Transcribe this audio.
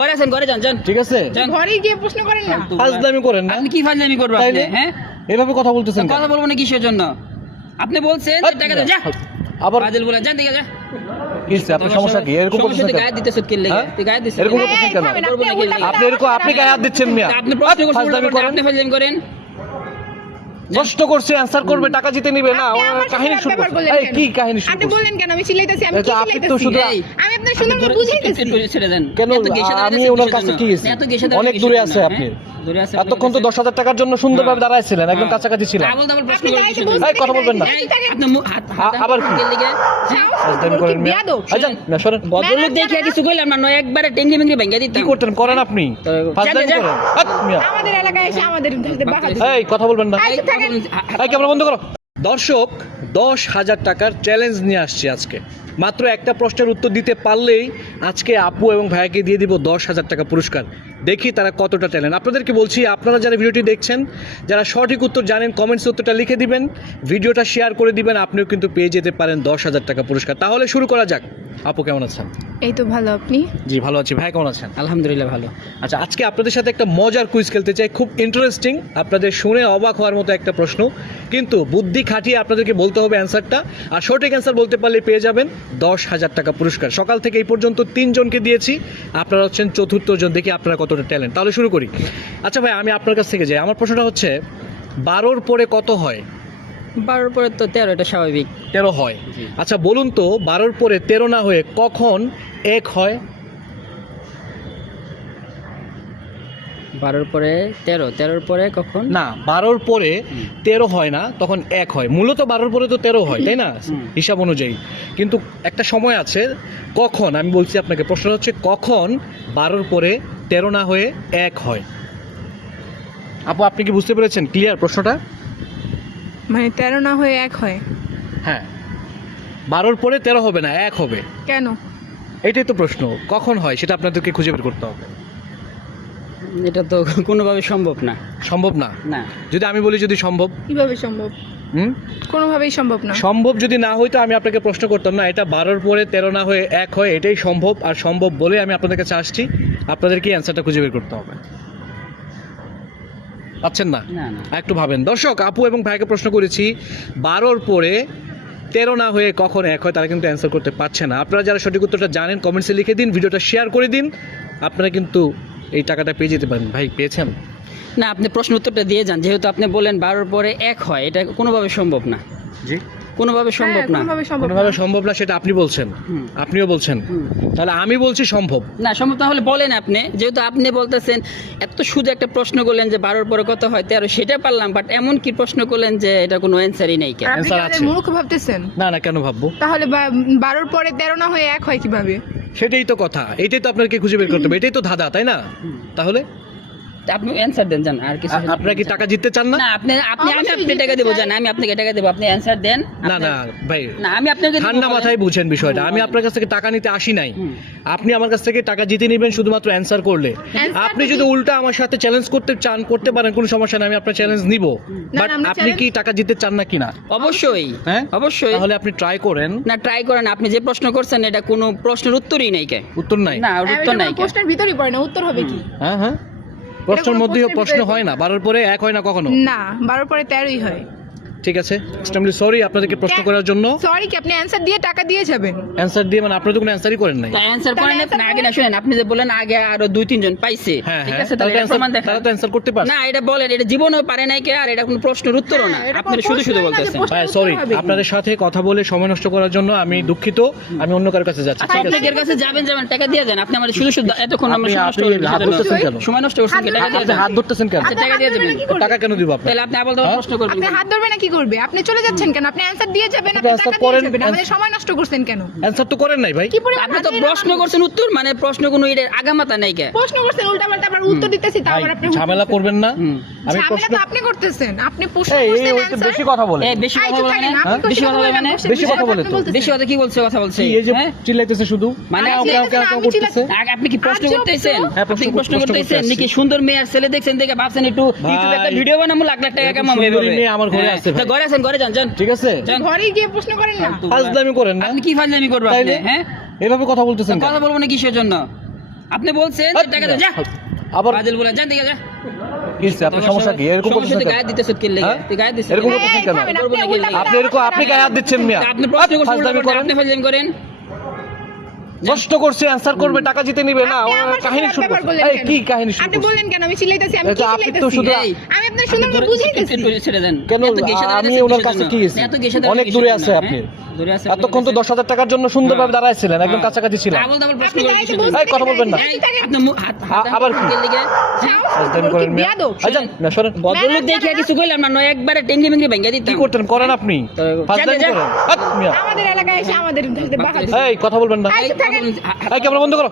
ঘরে আছেন, ঘরে যান যান। ঠিক আছে, ঘরে গিয়ে প্রশ্ন করেন না। ফাজলামি করেন না। আপনি কি ফাজলামি করবেন আপনি? হ্যাঁ, এভাবে কথা বলতেছেন কথা বলবো না কিসের জন্য? আপনি বলছেন যে টাকা দেন, যা আবার ফাজিল বলে যান, দিকে যা। কি আপনার সমস্যা কি? এরকম সমস্যা করতেছেন তো গায়ে দিতেছ কি লাগে? হ্যাঁ? তুই গায়ে দিছিস এরকম কেন? করতেছেন কেন? থামেন, করবো না কি লাগে? আপনি এরকম আপনি গায়ে হাত দিচ্ছেন মিয়া। আপনি প্রশ্ন করছেন, ফাজলামি করেন, আপনি ফাজলামি করেন। কষ্ট করছে অ্যানসার করবে, টাকা জিতে নিবে না। আপনি আমার কাহিনী সাথে শুরু ব্যবহার করছে। করলেন এই কেন? কি কাহিনী শুরু আপনি করছে? বললেন কেন আমি চিল্লাইতেছি? আমি কি এটা আপনি তো চিল্লাইতেছি? শুধু আমি আপনার সুন্দর করে বুঝাইতেছি। একটু ছেড়ে দেন। কেন এত গেছে দাঁড়ায় আমি আছেন ওনার কিসের কাছে জন্য? কি গেছি? এত গেছে দাঁড়ায় অনেক কিসের দূরে জন্য? আছে হ্যাঁ? আপনি। দূরে আছে এতক্ষণ তো 10,000 টাকার জন্য সুন্দরভাবে দাঁড়াইছিলেন, একদম হ্যাঁ। কাছাকাছি ছিলেন। আবল তাবল প্রশ্ন আপনি করে গায়ে কিসের বলছেন জন্য? এই কথা বলবেন না। এই, আপনি আবার কি? সাহস ফাজলামি করেন মিয়া। বিয়াদব। আচ্ছা না সরেন। ভদ্রলোক দেখে কিছু কইলাম না, নয় একবারে টেঙ্গি মেঙ্গি ভেঙে দিতাম। কি করতেন করেন আপনি? ফাজলামি যা, যা। করেন। হাট মিয়া। আমাদের এলাকায় এসে আমাদের সাথে বাহাদুরি। এই কথা বলবেন না। আচ্ছা, থাকেন। এই ক্যামেরা বন্ধ করো। দর্শক, 10,000 টাকার চ্যালেঞ্জ নিয়ে আসছি আজকে। মাত্র একটা প্রশ্নের উত্তর দিতে পারলেই আজকে আপু এবং ভাইয়াকে দিয়ে দিব 10,000 টাকা পুরস্কার। দেখি তারা কতটা ট্যালেন্ট। আপনাদেরকে বলছি, আপনারা যারা ভিডিওটি দেখছেন, যারা সঠিক উত্তর জানেন, কমেন্টস উত্তরটা লিখে দিবেন, ভিডিওটা শেয়ার করে দিবেন, আপনিও কিন্তু পেয়ে যেতে পারেন 10,000 টাকা পুরস্কার। তাহলে শুরু করা যাক। আপু কেমন আছেন? এই তো ভালো, আপনি? জি ভালো আছি। ভাই কেমন আছেন? আলহামদুলিল্লাহ ভালো। আচ্ছা, আজকে আপনাদের সাথে একটা মজার কুইজ খেলতে চাই, খুব ইন্টারেস্টিং, আপনাদের শুনে অবাক হওয়ার মতো একটা প্রশ্ন, কিন্তু বুদ্ধি খাটিয়ে আপনাদেরকে বলতে হবে অ্যান্সারটা, আর সঠিক অ্যান্সার বলতে পারলে পেয়ে যাবেন 10,000 টাকা পুরস্কার। সকাল থেকে এই পর্যন্ত 3 জনকে দিয়েছি, আপনারা হচ্ছেন চতুর্থ জন। দেখি আপনারা কতটা ট্যালেন্ট। তাহলে শুরু করি। আচ্ছা ভাই, আমি আপনার কাছ থেকে যাই। আমার প্রশ্নটা হচ্ছে, 12-র পরে কত হয়? 12 পরে তো 13, এটা স্বাভাবিক। 13 হয়। জি। আচ্ছা বলুন তো, 12-র পরে 13 না হয়ে কখন 1 হয়? 12 পরে 13, 13 পরে কখন? না, 12-র পরে 13 হয় না, তখন 1 হয়। মূলত 12-র পরে তো 13 হয়, তাই না? হিসাব অনুযায়ী। কিন্তু একটা সময় আছে, কখন, আমি বলছি আপনাকে, প্রশ্ন হচ্ছে কখন 12-র পরে 13 না হয়ে 1 হয়? আপু আপনি কি বুঝতে পেরেছেন ক্লিয়ার প্রশ্নটা? মানে 13 না হয়ে 1 হয় হ্যাঁ, 12-র পরে 13 হবে না, 1 হবে। কেন? এটাই তো প্রশ্ন, কখন হয় সেটা আপনাদেরকে খুঁজে বের করতে হবে। এটা তো কোনোভাবে সম্ভব না। সম্ভব না? না, যদি আমি বলি যদি সম্ভব? কিভাবে সম্ভব? হুম, কোনোভাবেই সম্ভব না। সম্ভব যদি না হইতো আমি আপনাকে প্রশ্ন করতাম না। এটা 12-র পরে 13 না হয়ে 1 হয়, এটাই সম্ভব। আর সম্ভব বলে আমি আপনাদের কাছে আসছি, আপনাদেরকে অ্যান্সারটা খুঁজে বের করতে হবে। পাচ্ছেন না? না, না। একটু ভাবেন। দর্শক, আপু এবং ভাইকে প্রশ্ন করেছি, 12-র পরে 13 না হয়ে কখন 1 হয়, তারা কিন্তু অ্যান্সার করতে পারছে না। আপনারা যারা সঠিক উত্তরটা জানেন কমেন্টসে লিখে দিন, ভিডিওটা শেয়ার করে দিন, আপনারা কিন্তু এই টাকাটা পেয়ে যেতে পারেন। ভাই পেয়েছেন? না, আপনি প্রশ্ন উত্তরটা দিয়ে যান। যেহেতু আপনি বলেন 12 পরে 1 হয়, এটা কোনোভাবে সম্ভব না। জি, কোনোভাবে সম্ভব হ্যাঁ, না। কোনোভাবে সম্ভব না। কোনোভাবে সম্ভব না, সেটা আপনি বলছেন, হুম। আপনিও বলছেন। হুম। তাহলে আমি বলছি সম্ভব। না সম্ভব, তাহলে বলেন আপনি। যেহেতু আপনি বলতেছেন, এত শুধু একটা প্রশ্ন করলেন যে 12-র পরে কত হয় 13, সেটা পারলাম, বাট এমন কি প্রশ্ন করলেন যে এটা কোনো অ্যান্সারই নেই। কেন? আর আপনি কি Answer আমাদের আছে। মূর্খ ভাবতেছেন? না না, কেন ভাববো? তাহলে 12-র পরে 13 না হয়ে 1 হয় কিভাবে? সেটাই তো কথা, এটাই তো আপনাকে খুঁজে বের করতে হবে, এটাই তো ধাঁধা, তাই না? তাহলে আপনি অ্যান্সার দেন, জান। আর কিছু আপনারা কি টাকা জিততে চান না? না, আপনি আপনি আমি অবশ্যই আপনি টাকা জিততে দেবো, চাই। জান। আমি আপনাকে টাকা দেবো, আপনি অ্যান্সার দেন। না না ভাই, না, আমি আপনাকে দেবো, ঠান্ডা বলেন। মাথায় বুঝেন বিষয়টা। আমি হুম, আপনার কাছ থেকে টাকা নিতে আসি নাই। হুম। আপনি আমার কাছ থেকে টাকা জিতে নেবেন শুধুমাত্র অ্যান্সার করলে। Answer আপনি তো যদি উল্টা আমার সাথে চ্যালেঞ্জ করতে চান, করতে পারেন, কোনো সমস্যা নেই, আমি আপনার চ্যালেঞ্জ নিব। না, বাট আমরা আপনি কি challenge- টাকা জিততে চান না কিনা? অবশ্যই, হ্যাঁ অবশ্যই। তাহলে আপনি ট্রাই করেন। না, ট্রাই করেন। আপনি যে প্রশ্ন করছেন এটা কোনো প্রশ্নের উত্তরই নাই। কে? উত্তর নাই? না, ওর উত্তর নাই। কে? প্রশ্নের ভিতরই পড়ে না, উত্তর হবে কি? হ্যাঁ হ্যাঁ, প্রশ্নের কোনো মধ্যেও প্রশ্নের প্রশ্ন ভিতরে হয় না, 12-র পরে 1 হয় না কখনো। না, 12-র পরে 13ই হয়। ঠিক আছে, এক্সট্রিমলি সরি আপনাদেরকে প্রশ্ন করার জন্য। সরি কি, আপনি অ্যানসার দিয়ে টাকা দিয়ে যাবেন? অ্যান্সার দিয়ে মানে আপনি তো কোনো অ্যান্সারই করেন নাই। তা অ্যান্সার করেন তাহলে না, আগে না শুনেন। আপনি যে বলেন আগে আরো 2-3 জন পাইছে, হ্যাঁ ঠিক হ্যাঁ, আছে, তাহলে এটা প্রমাণ দেখান। তারা তো অ্যান্সার করতে পারছে না, এটা বলেন, এটা জীবনেও পারে নাই কে, আর এটা কোনো প্রশ্নের উত্তরও না। হ্যাঁ, এটা আপনি কোনো শুধু শুধু প্রশ্নই না যে বলতেছেন। প্রশ্ন- ভাই উত্তর সরি, হবে কি? আপনাদের সাথে কথা বলে সময় নষ্ট করার জন্য আমি দুঃখিত। আমি অন্য কারোর কাছে যাচ্ছি। আচ্ছা, ঠিক আছে, আপনাদের কাছে যাবেন, টাকা দিয়ে যান। আপনি আমাদের শুধু শুধু এতক্ষণ আমরা আপনি সময় নষ্ট আপনি করলেন হাত কিসের জন্য? ধরতেছেন কেন? সময় নষ্ট করছেন কি? টাকা দিয়ে আপনি যান। হাত ধরতেছেন কেন? আচ্ছা, টাকা দিয়ে যাবেন। টাকা কেন দিব আপনার? তাহলে আপনি আবার তখন প্রশ্ন করবেন আপনি কেন? হাত ধরবে না কি করবে? আপনি চলে যাচ্ছেন কেন? আপনি অ্যানসার দিয়ে যাবেন, আপনি answer টাকা দিয়ে করেন, যাবেন, আমাদের সময় নষ্ট করছেন কেন? অ্যান্সার তো করেন নাই ভাই। কি পরিমাণ আপনি তো হাতে প্রশ্ন এরকম- করছেন, উত্তর মানে প্রশ্ন কোনো এর আগামাতা নাই। কে? প্রশ্ন করছেন উল্টাপাল্টা, আবার উত্তর দিতেছি তা ভাই আবার আপনি ঝামেলা করবেন না। হুম। আমি ঝামেলা প্রশ্ন তো আপনি করতেছেন। আপনি প্রশ্ন এই করছেন ওই তো অ্যানসার বেশি কথা বলে। এই বেশি আই কথা চুপ বলে থাকেন, মানে? আপনি বেশি কথা বলে মানে? বেশি কথা বলে তো। বেশি কথা কি বলছে? কথা বলছে, কি এই যে হ্যাঁ? চিল্লাইতেছে শুধু, মানে আরে আপনি- চিল্লাইতেছে না, আমি করতেছে। আপনি কি প্রশ্ন আজব তো। করতেছেন? হ্যাঁ, আপনি কি প্রশ্ন প্রশ্ন করতে করতেছেন আসছি। নাকি সুন্দর মেয়ে আর ছেলে দেখছেন দেখে ভাবছেন একটু ইউটিউবে একটা ভাই, ভিডিও বানাবো, লাখ লাখ টাকা এরকম কামাবো সুন্দরী এভাবে? মেয়ে আমার ঘরে হ্যাঁ, আছে ভাই। তা ঘরে আছেন, ঘরে যান যান। ঠিক আছে, যান। ঘরে গিয়ে প্রশ্ন করেন না। ফাজলামি করেন না। আপনি কি ফাজলামি করবেন আপনি? তাইলে হ্যাঁ, এভাবে কথা বলতেছেন কেন? কথা বলবো না কিসের জন্য? আপনি বলছেন যে টাকা দে, যা আবার ফাজিল বলে যান দিকে যা কি হচ্ছে? আপনার সমস্যা কি? এরকম সমস্যা করতেছেন তো গায়ে কেন? দিতেছ কি লাগে হ্যাঁ? তুই গায়ে দিছিস এরকম এই, করতেছেন কেন? থামেন, করবো নাকি? উল্টাপাল্টা আপনি এরকম আপনি গায়ে হাত দিচ্ছেন মিয়া। আপনি প্রশ্ন করছেন ফাজলামি করেন। আপনি ফাজলামি করেন প্রশ্ন করছে অ্যানসার করবে, টাকা জিতে নিবে না। আপনি ওরা আমার কাহিনী সাথে শুরু ব্যবহার করছে। করলেন এই কেন? কি কাহিনী শুরু আপনি করছে? বললেন কেন আমি চিল্লাইতেছি? আমি কি এটা আপনি তো চিল্লাইতেছি? শুধু এই, আমি আপনার সুন্দর করে বুঝাইতেছি। ছেড়ে দেন কেন এত গেছে দাঁড়ায় আমি আছেন ওনার কিসের কাছে জন্য? কি গেছি? এত গেছে দাঁড়ায় অনেক কিসের দূরে জন্য? আছে হ্যাঁ? আপনি। দূরে আছে এতক্ষণ তো 10,000 টাকার জন্য সুন্দরভাবে দাঁড়ায় ছিলেন, একদম কাছাকাছি ছিলাম। আবল তাবল প্রশ্ন আপনি করে দাঁড়াইতে কিসের জন্য? বলছেন এই, কথা বলবেন না। এই, আপনি আবার কি? ফাজলামি কি করেন মিয়া। বিয়াদব? এই যান, মিয়া, সরেন। ভদ্রলোক দেখে কিছু কইলাম না নয় একবারে টেঙ্গি মেঙ্গি ভেঙে দিতাম কি করতেন করেন আপনি? ফাজলামি যা। করেন। হাট, মিয়া। আমাদের এলাকায় এসে আমাদের বাহাদুর। এই কথা বলবেন না। এই, থাকেন। এই ক্যামেরা বন্ধ করো।